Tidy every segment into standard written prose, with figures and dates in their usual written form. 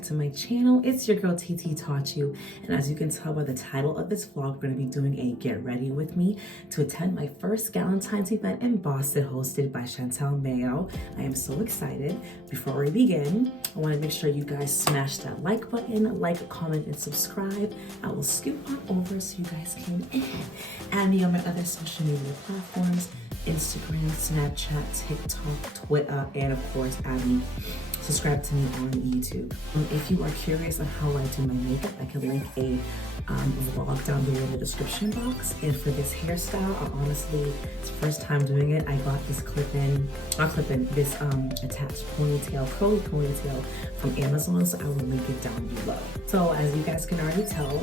back to my channel. It's your girl TT Taught You, and as you can tell by the title of this vlog, we're going to be doing a get ready with me to attend my first Galentine's event in Boston, hosted by Chantel Mayo. I am so excited. Before we begin, I want to make sure you guys smash that like button, like, comment, and subscribe. I will scoop on over so you guys can add me on my other social media platforms: Instagram, Snapchat, TikTok, Twitter, and of course add me. Subscribe to me on YouTube. If you are curious on how I do my makeup, I can link a vlog down below in the description box. And for this hairstyle, honestly, it's the first time doing it. I got this this attached ponytail, curly ponytail from Amazon, so I will link it down below. So as you guys can already tell,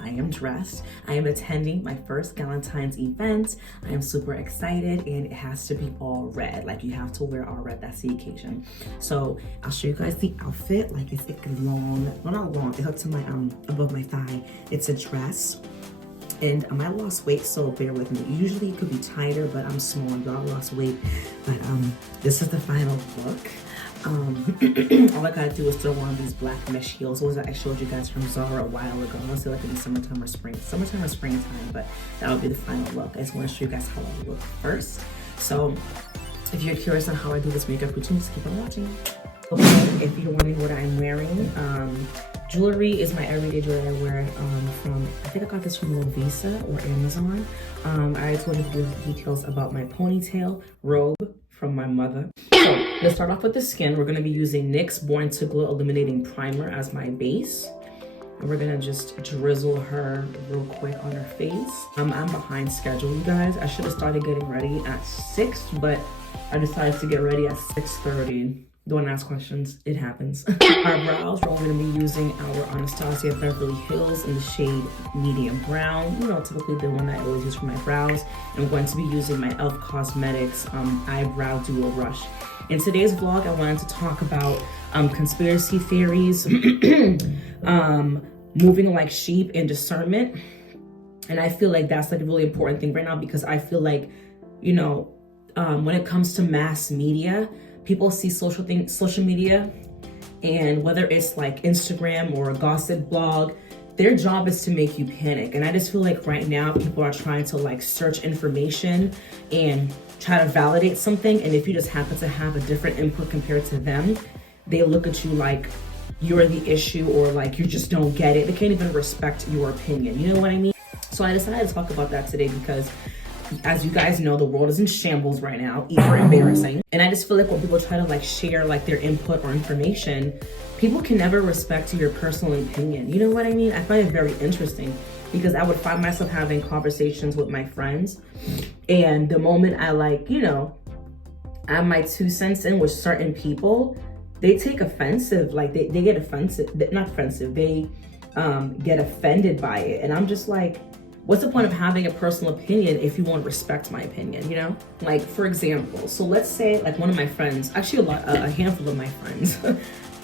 I am dressed. I am attending my first Galentine's event. I am super excited, and it has to be all red. Like, you have to wear all red. That's the occasion. So I'll show you guys the outfit. Like, it's long, well, not long, it's up to my above my thigh. It's a dress, and I lost weight, so bear with me. Usually it could be tighter, but I'm small. Y'all lost weight, but this is the final look. All I gotta do is throw on these black mesh heels. Those I showed you guys from Zara a while ago. I want to say like in the summertime or springtime, but that'll be the final look. I just want to show you guys how I look first. So if you're curious on how I do this makeup routine, just keep on watching. Okay, if you're wondering what I'm wearing, jewelry is my everyday jewelry I wear from, I think I got this from Lovisa or Amazon. I already told you the details about my ponytail, robe from my mother. So let's start off with the skin. We're gonna be using NYX Born to Glow Illuminating Primer as my base. And we're gonna just drizzle her real quick on her face. I'm behind schedule, you guys. I should have started getting ready at 6, but I decided to get ready at 6:30. Don't ask questions, it happens. Our brows, we're gonna be using our Anastasia Beverly Hills in the shade medium brown. You know, typically the one that I always use for my brows. And I'm going to be using my e.l.f. Cosmetics Eyebrow Duo Rush. In today's vlog, I wanted to talk about conspiracy theories, moving like sheep, and discernment. And I feel like that's like a really important thing right now, because I feel like, you know, when it comes to mass media, people see social media, and whether it's like Instagram or a gossip blog, their job is to make you panic. And I just feel like right now people are trying to like search information and try to validate something. And if you just happen to have a different input compared to them, they look at you like you're the issue, or like you just don't get it. They can't even respect your opinion. You know what I mean? So I decided to talk about that today because, as you guys know, the world is in shambles right now, even embarrassing. And I just feel like when people try to like share like their input or information, people can never respect your personal opinion. You know what I mean? I find it very interesting, because I would find myself having conversations with my friends, and the moment I like, you know, add my 2 cents in with certain people, they take offensive. Like they get offensive, not offensive, they get offended by it. And I'm just like, what's the point of having a personal opinion if you won't respect my opinion, you know? Like, for example, so let's say like one of my friends, actually a handful of my friends,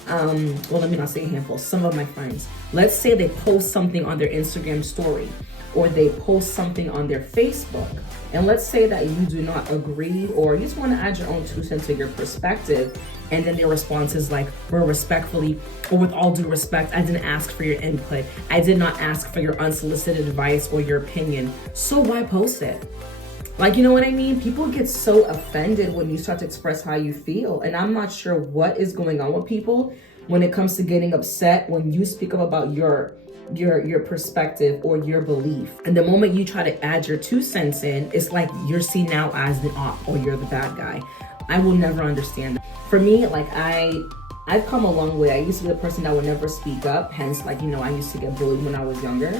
well, let me not say a handful, some of my friends, let's say they post something on their Instagram story, or they post something on their Facebook, and let's say that you do not agree, or you just want to add your own 2 cents to your perspective, and then their response is like, well, respectfully, or with all due respect, I didn't ask for your input. I did not ask for your unsolicited advice or your opinion. So why post it? Like, you know what I mean? People get so offended when you start to express how you feel. And I'm not sure what is going on with people when it comes to getting upset when you speak up about your perspective or your belief. And the moment you try to add your 2 cents in, it's like you're seen now as the op, or you're the bad guy. I will never understand that. For me, like I've come a long way. I used to be the person that would never speak up. Hence, like, you know, I used to get bullied when I was younger.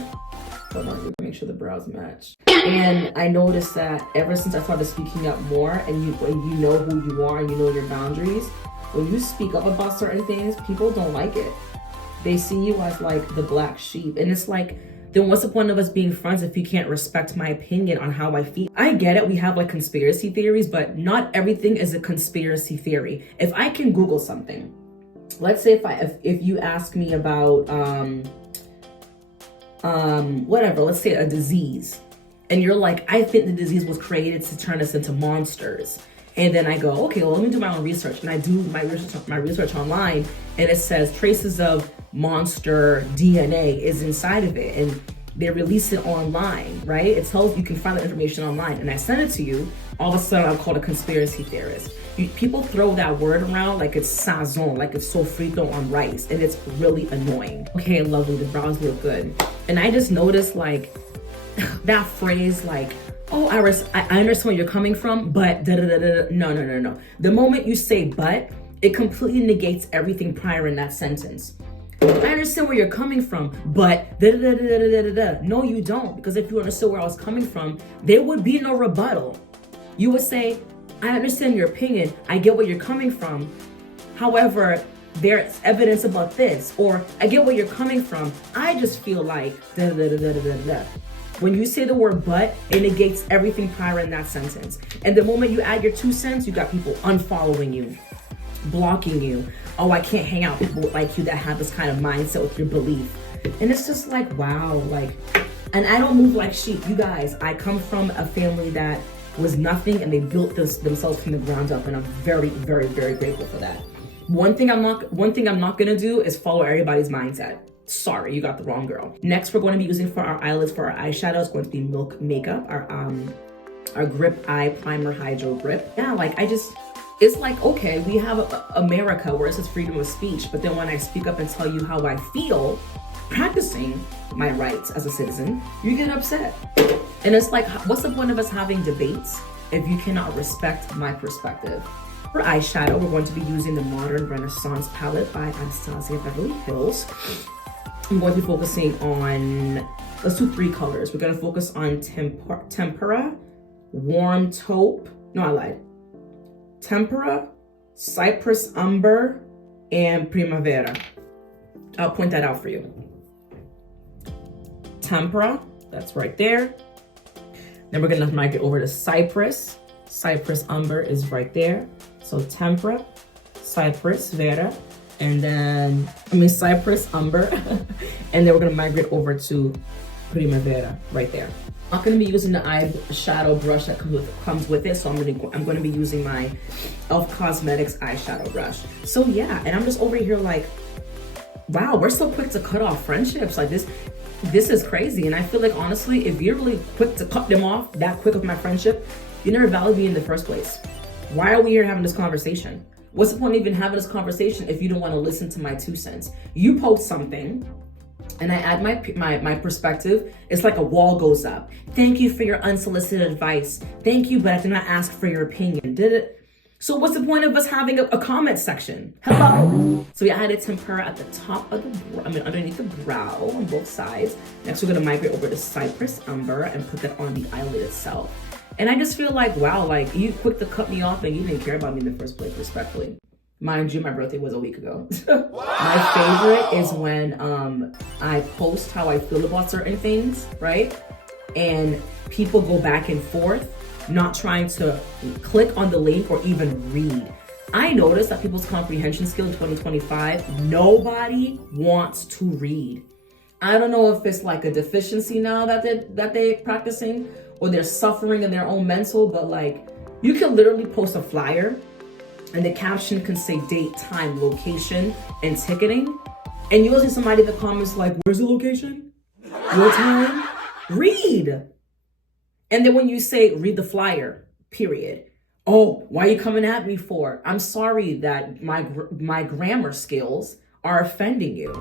Hold on, make sure the brows match. And I noticed that ever since I started speaking up more, and you know who you are and you know your boundaries, when you speak up about certain things, people don't like it. They see you as like the black sheep. And it's like, then what's the point of us being friends if you can't respect my opinion on how I feel? I get it, we have like conspiracy theories, but not everything is a conspiracy theory. If I can Google something, let's say if you ask me about whatever, let's say a disease, and you're like, I think the disease was created to turn us into monsters. And then I go, okay, well, let me do my own research. And I do my research online, and it says traces of monster DNA is inside of it. And they release it online, right? It tells you can find that information online. And I send it to you. All of a sudden, I'm called a conspiracy theorist. People throw that word around like it's sazon, like it's sofrito on rice. And it's really annoying. Okay, lovely, the brows look good. And I just noticed like that phrase like, oh, I understand where you're coming from, but da-da-da-da. No. The moment you say but, it completely negates everything prior in that sentence. I understand where you're coming from, but da-da-da-da-da-da-da. No, you don't, because if you understood where I was coming from, there would be no rebuttal. You would say, I understand your opinion, I get where you're coming from. However, there's evidence about this, or I get where you're coming from. I just feel like da-da-da-da-da-da-da. When you say the word but, it negates everything prior in that sentence. And the moment you add your 2 cents, you got people unfollowing you, blocking you. Oh, I can't hang out with people like you that have this kind of mindset with your belief. And it's just like, wow, like, and I don't move like sheep. You guys, I come from a family that was nothing and they built this themselves from the ground up. And I'm very, very, very grateful for that. One thing I'm not gonna do is follow everybody's mindset. Sorry, you got the wrong girl. Next, we're going to be using for our eyelids, for our eyeshadow, it's going to be Milk Makeup, our Grip Eye Primer Hydro Grip. Yeah, like it's like, okay, we have America where it says freedom of speech, but then when I speak up and tell you how I feel, practicing my rights as a citizen, you get upset. And it's like, what's the point of us having debates if you cannot respect my perspective? For eyeshadow, we're going to be using the Modern Renaissance palette by Anastasia Beverly Hills. I'm going to be focusing on, let's do 3 colors. We're going to focus on Tempera, Warm Taupe, no, I lied. Tempera, Cypress Umber, and Primavera. I'll point that out for you. Tempera, that's right there. Then we're gonna migrate over to Cypress. Cypress Umber is right there. So Tempera, Cypress Vera, and then, Cypress Umber. And then we're gonna migrate over to Primavera right there. I'm not gonna be using the eyeshadow brush that comes with it, so I'm gonna be using my e.l.f. Cosmetics eyeshadow brush. So yeah, and I'm just over here like, wow, we're so quick to cut off friendships. Like this is crazy. And I feel like honestly, if you're really quick to cut them off that quick with my friendship, you never valued me in the first place. Why are we here having this conversation? What's the point of even having this conversation if you don't want to listen to my 2 cents? You post something, and I add my perspective. It's like a wall goes up. Thank you for your unsolicited advice. Thank you, but I did not ask for your opinion. Did it? So what's the point of us having a comment section? Hello. So we added tempera at the top of underneath the brow on both sides. Next, we're gonna migrate over to Cypress Umber and put that on the eyelid itself. And I just feel like, wow, like you quick to cut me off and you didn't care about me in the first place, respectfully. Mind you, my birthday was a week ago. My favorite is when I post how I feel about certain things, right? And people go back and forth, not trying to click on the link or even read. I noticed that people's comprehension skill in 2025, nobody wants to read. I don't know if it's like a deficiency now that they're practicing, or they're suffering in their own mental, but like you can literally post a flyer and the caption can say date, time, location, and ticketing. And you'll see somebody in the comments like, where's the location? What time? Read. And then when you say read the flyer, period. Oh, why are you coming at me for? I'm sorry that my grammar skills are offending you.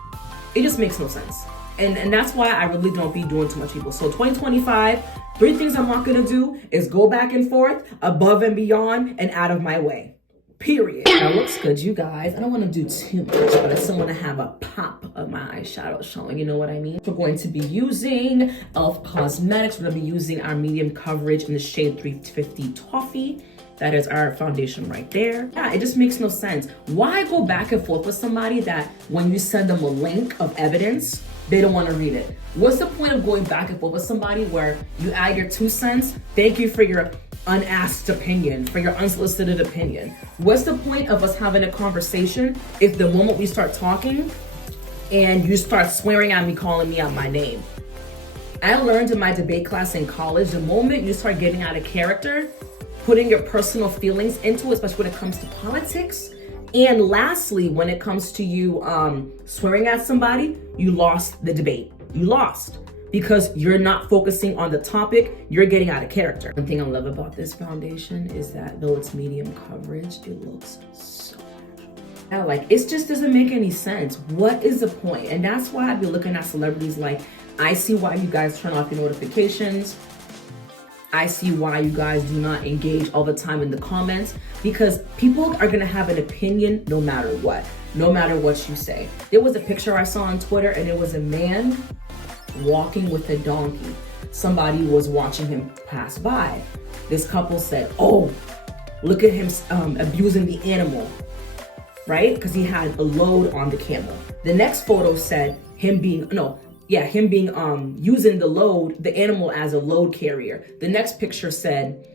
It just makes no sense. And that's why I really don't be doing too much people. So 2025, 3 things I'm not gonna do is go back and forth, above and beyond, and out of my way. Period. That looks good, you guys. I don't want to do too much, but I still want to have a pop of my eyeshadow showing. You know what I mean? We're going to be using e.l.f. Cosmetics. We're going to be using our medium coverage in the shade 350 Toffee. That is our foundation right there. Yeah, it just makes no sense. Why go back and forth with somebody that when you send them a link of evidence, they don't want to read it? What's the point of going back and forth with somebody where you add your 2 cents? Thank you for your unasked opinion, for your unsolicited opinion. What's the point of us having a conversation if the moment we start talking and you start swearing at me, calling me out my name? I learned in my debate class in college, the moment you start getting out of character, putting your personal feelings into it, especially when it comes to politics. And lastly, when it comes to you swearing at somebody, you lost the debate. You lost because you're not focusing on the topic. You're getting out of character. One thing I love about this foundation is that though it's medium coverage, it looks so natural. Like, it just doesn't make any sense. What is the point? And that's why I've been looking at celebrities like, I see why you guys turn off your notifications. I see why you guys do not engage all the time in the comments, because people are gonna have an opinion no matter what you say. There was a picture I saw on Twitter and it was a man walking with a donkey. Somebody was watching him pass by. This couple said, oh, look at him abusing the animal, right? Because he had a load on the camel. The next photo said him being using the animal as a load carrier. The next picture said,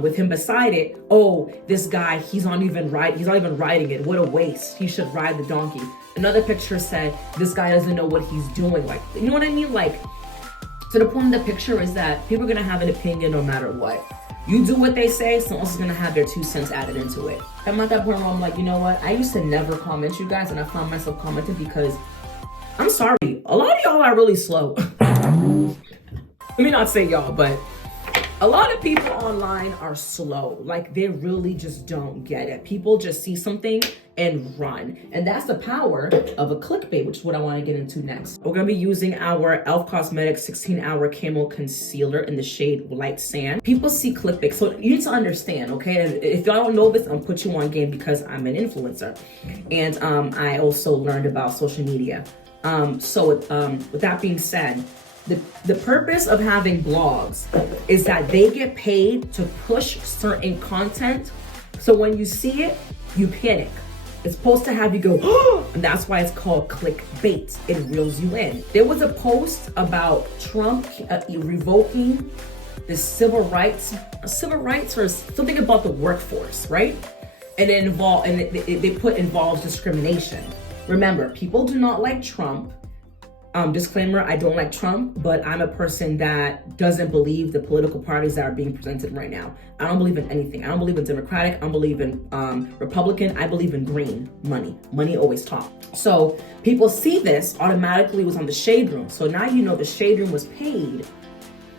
with him beside it, oh, this guy, he's not even riding it. What a waste. He should ride the donkey. Another picture said, this guy doesn't know what he's doing. Like, you know what I mean? Like, so the point of the picture is that people are gonna have an opinion no matter what. You do what they say, someone else is gonna have their 2 cents added into it. I'm at that point where I'm like, you know what? I used to never comment you guys, and I found myself commenting because I'm sorry, a lot of y'all are really slow. Let me not say y'all, but a lot of people online are slow. Like, they really just don't get it. People just see something and run. And that's the power of a clickbait, which is what I want to get into next. We're going to be using our e.l.f. Cosmetics 16-Hour Camo Concealer in the shade Light Sand. People see clickbait, so you need to understand, okay? And if y'all don't know this, I'm put you on game because I'm an influencer. And I also learned about social media. With that being said, the purpose of having blogs is that they get paid to push certain content. So when you see it, you panic. It's supposed to have you go, oh, and that's why it's called clickbait. It reels you in. There was a post about Trump revoking the civil rights or something about the workforce, right? And they put involves discrimination. Remember, people do not like Trump. Disclaimer, I don't like Trump, but I'm a person that doesn't believe the political parties that are being presented right now. I don't believe in anything. I don't believe in Democratic. I don't believe in Republican. I believe in green money. Money always talks. So people see this, automatically was on the Shade Room. So now you know the Shade Room was paid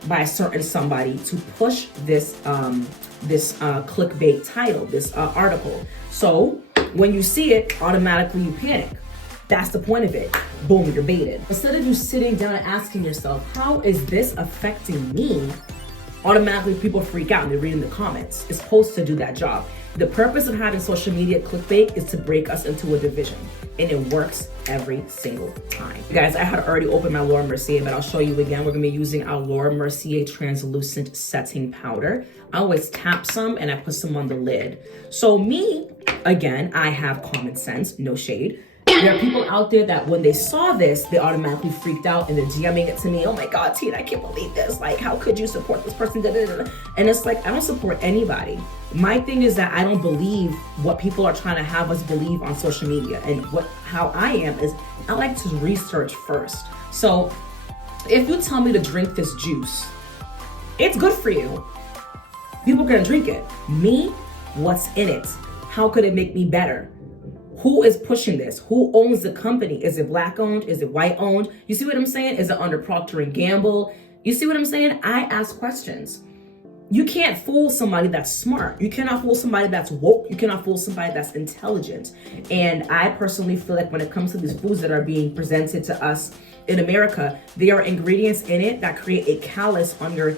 by a certain somebody to push this clickbait title, this article. So when you see it, automatically you panic. That's the point of it. Boom, you're baited. Instead of you sitting down and asking yourself, how is this affecting me? Automatically people freak out and they read in the comments. It's supposed to do that job. The purpose of having social media clickbait is to break us into a division. And it works every single time. Guys, I had already opened my Laura Mercier, but I'll show you again. We're gonna be using our Laura Mercier translucent setting powder. I always tap some and I put some on the lid. So me, again, I have common sense, no shade. There are people out there that when they saw this, they automatically freaked out and they're DMing it to me. Oh my God, Tina, I can't believe this. Like, how could you support this person? And it's like, I don't support anybody. My thing is that I don't believe what people are trying to have us believe on social media. And how I am is I like to research first. So if you tell me to drink this juice, it's good for you. People are gonna drink it. Me, what's in it? How could it make me better? Who is pushing this? Who owns the company? Is it Black owned? Is it white owned? You see what I'm saying? Is it under Procter & Gamble? You see what I'm saying? I ask questions. You can't fool somebody that's smart. You cannot fool somebody that's woke. You cannot fool somebody that's intelligent. And I personally feel like when it comes to these foods that are being presented to us in America, there are ingredients in it that create a callus on your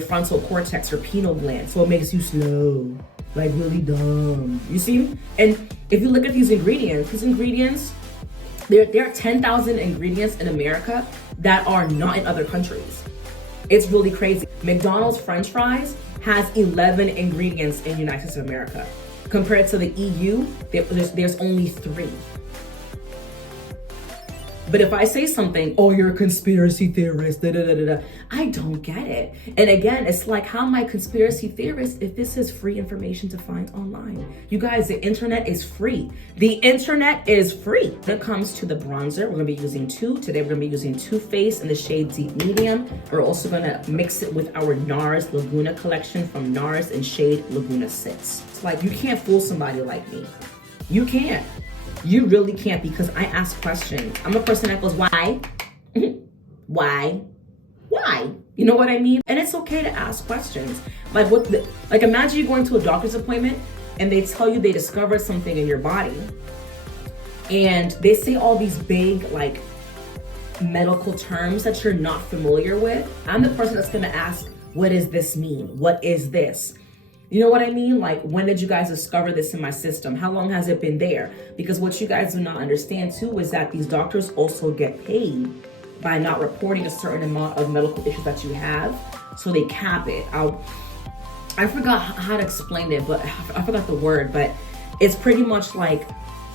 frontal cortex, your pineal gland. So it makes you slow. Like really dumb. You see? And if you look at these ingredients, there are 10,000 ingredients in America that are not in other countries. It's really crazy. McDonald's French fries has 11 ingredients in the United States of America. Compared to the EU, there's only 3. But if I say something, oh, you're a conspiracy theorist, da, da, da, da, da, I don't get it. And again, it's like, how am I a conspiracy theorist if this is free information to find online? You guys, the internet is free. The internet is free. When it comes to the bronzer, we're gonna be using two. Today, we're gonna be using Too Faced in the shade Deep Medium. We're also gonna mix it with our NARS Laguna collection from NARS in shade Laguna 6. It's like, you can't fool somebody like me. You can't. You really can't, because I ask questions. I'm a person that goes, why? Why? You know what I mean? And it's okay to ask questions. Like imagine you going to a doctor's appointment and they tell you they discovered something in your body. And they say all these big, like, medical terms that you're not familiar with. I'm the person that's gonna ask, what does this mean? What is this? You know what I mean? Like, when did you guys discover this in my system? How long has it been there? Because what you guys do not understand too is that these doctors also get paid by not reporting a certain amount of medical issues that you have. So they cap it. I forgot how to explain it, but I forgot the word, but it's pretty much like,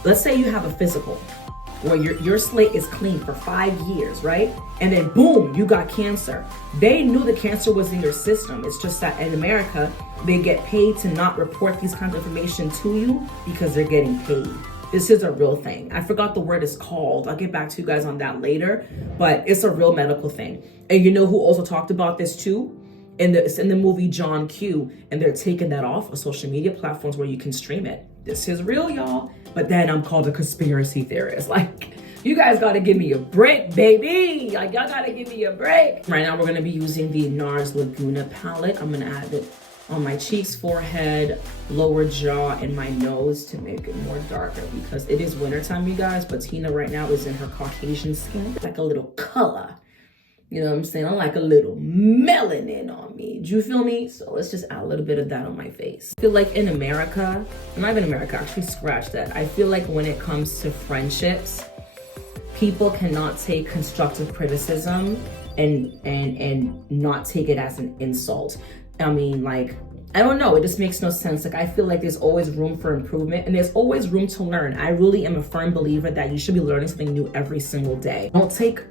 let's say you have a physical where your slate is clean for 5 years, right? And then boom, you got cancer. They knew the cancer was in your system. It's just that in America, they get paid to not report these kinds of information to you because they're getting paid. This is a real thing. I forgot the word is called. I'll get back to you guys on that later, but it's a real medical thing. And you know who also talked about this too? It's in the movie John Q, and they're taking that off of social media platforms where you can stream it. This is real, y'all. But then I'm called a conspiracy theorist. Like, you guys gotta give me a break, baby. Like, y'all gotta give me a break. Right now, we're gonna be using the NARS Laguna palette. I'm gonna add it on my cheeks, forehead, lower jaw, and my nose to make it more darker, because it is wintertime, you guys, but Tina right now is in her Caucasian skin. Like a little color. You know what I'm saying? I like a little melanin on me. Do you feel me? So let's just add a little bit of that on my face. I feel like in America, not even America, actually scratch that. I feel like when it comes to friendships, people cannot take constructive criticism and not take it as an insult. I mean, like, I don't know, it just makes no sense. Like, I feel like there's always room for improvement and there's always room to learn. I really am a firm believer that you should be learning something new every single day. Don't take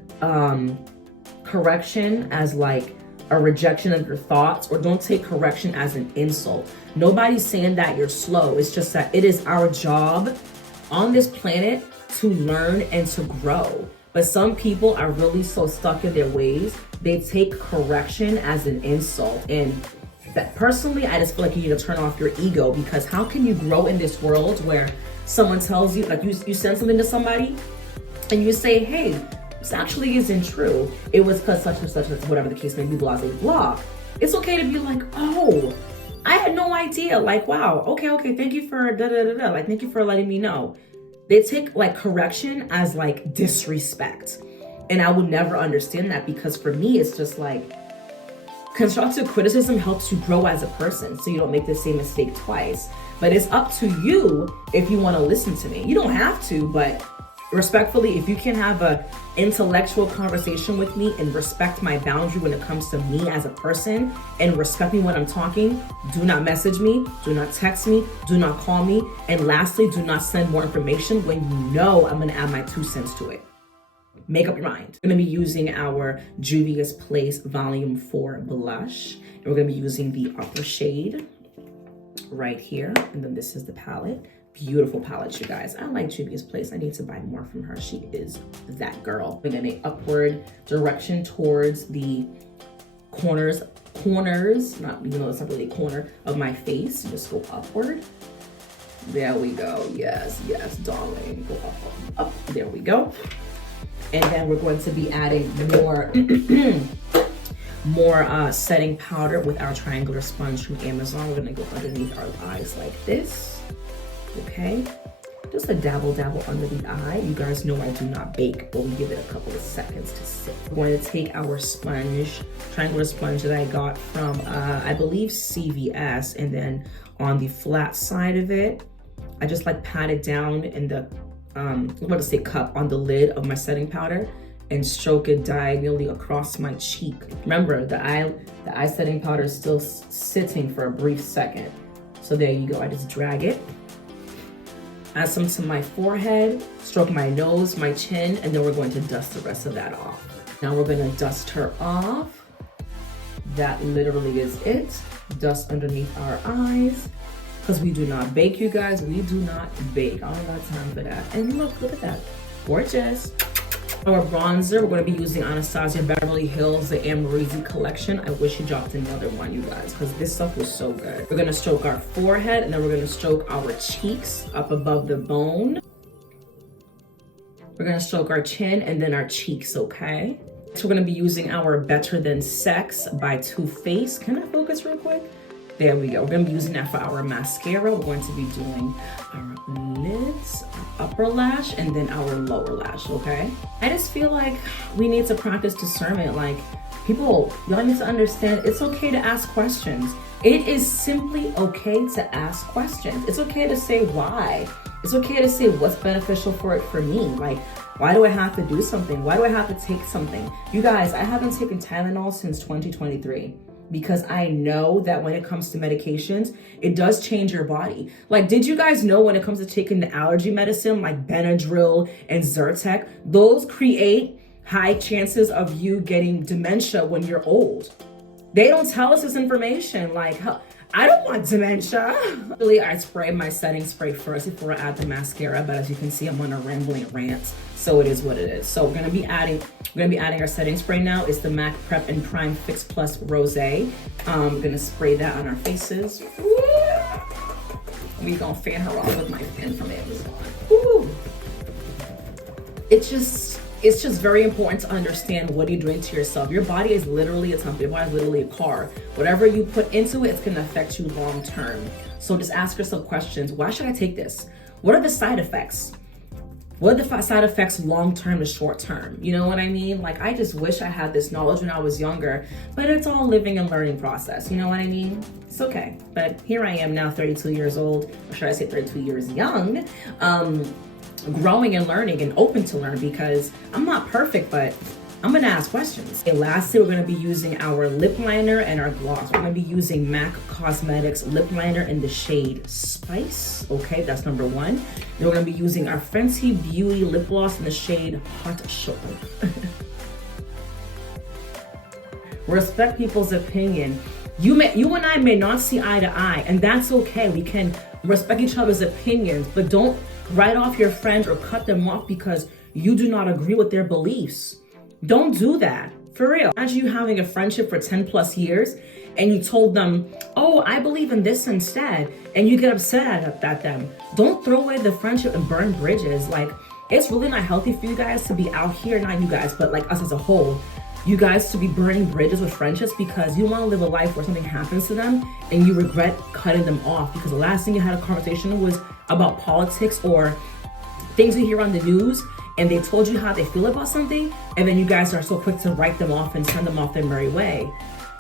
correction as like a rejection of your thoughts, or don't take correction as an insult. Nobody's saying that you're slow. It's just that it is our job on this planet to learn and to grow. But some people are really so stuck in their ways, they take correction as an insult. And that, personally, I just feel like you need to turn off your ego, because how can you grow in this world where someone tells you, like, you send something to somebody and you say, hey, this actually isn't true. It was because such and such, whatever the case may be, blah, blah, blah. It's okay to be like, oh, I had no idea. Like, wow, okay, thank you for da-da-da-da. Like, thank you for letting me know. They take like correction as like disrespect. And I would never understand that, because for me, it's just like, constructive criticism helps you grow as a person so you don't make the same mistake twice. But it's up to you if you want to listen to me. You don't have to, but respectfully, if you can have a intellectual conversation with me and respect my boundary when it comes to me as a person and respect me when I'm talking, do not message me, do not text me, do not call me, and lastly, do not send more information when you know I'm gonna add my 2 cents to it. Make up your mind. We're gonna be using our Juvia's Place Volume 4 blush, and we're gonna be using the upper shade right here, and then this is the palette. Beautiful palette, you guys. I like Juvia's Place. I need to buy more from her. She is that girl. We're gonna upward direction towards the corners, not, even though it's not really a corner of my face. Just go upward. There we go. Yes, darling. Go up. There we go. And then we're going to be adding more setting powder with our triangular sponge from Amazon. We're gonna go underneath our eyes like this. Okay, just a dabble under the eye. You guys know I do not bake, but we give it a couple of seconds to sit. We're going to take our sponge, triangular sponge that I got from, I believe CVS, and then on the flat side of it, I just like pat it down in the, I'm going to say cup on the lid of my setting powder and stroke it diagonally across my cheek. Remember, the eye setting powder is still sitting for a brief second. So there you go, I just drag it Add some to my forehead, stroke my nose, my chin, and then we're going to dust the rest of that off. Now we're gonna dust her off. That literally is it. Dust underneath our eyes. Because we do not bake, you guys. We do not bake. I don't got time for that. And look at that. Gorgeous. Our bronzer, we're going to be using Anastasia Beverly Hills, the Amrezy collection. I wish you dropped another one, you guys, because this stuff was so good. We're going to stroke our forehead, and then we're going to stroke our cheeks up above the bone. We're going to stroke our chin and then our cheeks, okay? So we're going to be using our Better Than Sex by Too Faced. Can I focus real quick? There we go. We're going to be using that for our mascara. We're going to be doing our lids, our upper lash, and then our lower lash, okay? I just feel like we need to practice discernment. Like, people, y'all need to understand it's okay to ask questions. It is simply okay to ask questions. It's okay to say why. It's okay to say what's beneficial for it for me. Like, why do I have to do something? Why do I have to take something? You guys, I haven't taken Tylenol since 2023. Because I know that when it comes to medications, it does change your body. Like, did you guys know when it comes to taking the allergy medicine like Benadryl and Zyrtec, those create high chances of you getting dementia when you're old? They don't tell us this information. Like, I don't want dementia. Really, I spray my setting spray first before I add the mascara, but as you can see, I'm on a rambling rant, so it is what it is. So we're gonna be adding our setting spray now. It's the MAC Prep and Prime Fix Plus Rosé. I'm gonna spray that on our faces. We're gonna fan her off with my fan from Amazon. Woo. It's just very important to understand what you're doing to yourself. Your body is literally a temple. Your body is literally a car. Whatever you put into it, it's gonna affect you long term. So just ask yourself questions. Why should I take this? What are the side effects? What are the side effects long term to short term? You know what I mean? Like, I just wish I had this knowledge when I was younger, but it's all living and learning process. You know what I mean? It's okay. But here I am now, 32 years old, or should I say 32 years young, growing and learning and open to learn, because I'm not perfect, but I'm gonna ask questions. And lastly, we're gonna be using our lip liner and our gloss. We're gonna be using MAC Cosmetics lip liner in the shade Spice. Okay, that's number one. Then we're gonna be using our Fenty Beauty lip gloss in the shade Hot Chocolate. Respect people's opinion. You and I may not see eye to eye, and that's okay. We can respect each other's opinions, but don't write off your friends or cut them off because you do not agree with their beliefs. Don't do that, for real. Imagine you having a friendship for 10 plus years and you told them, oh, I believe in this instead, and you get upset at them. Don't throw away the friendship and burn bridges. Like, it's really not healthy for you guys to be out here, not you guys, but like us as a whole, you guys to be burning bridges with friendships because you want to live a life where something happens to them and you regret cutting them off because the last thing you had a conversation was about politics or things you hear on the news, and they told you how they feel about something, and then you guys are so quick to write them off and send them off their merry way.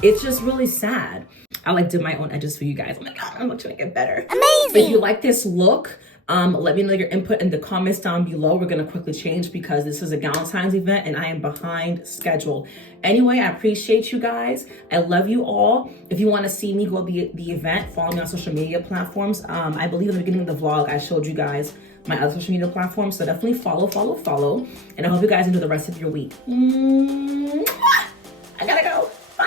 It's just really sad. I like did my own edges for you guys. I'm like, oh, I'm trying to get better. Amazing. If you like this look, let me know your input in the comments down below. We're gonna quickly change because this is a Galentine's event and I am behind schedule. Anyway, I appreciate you guys. I love you all. If you want to see me go to the event, follow me on social media platforms. I believe in the beginning of the vlog, I showed you guys my other social media platforms. So definitely follow. And I hope you guys enjoy the rest of your week. I gotta go. Bye.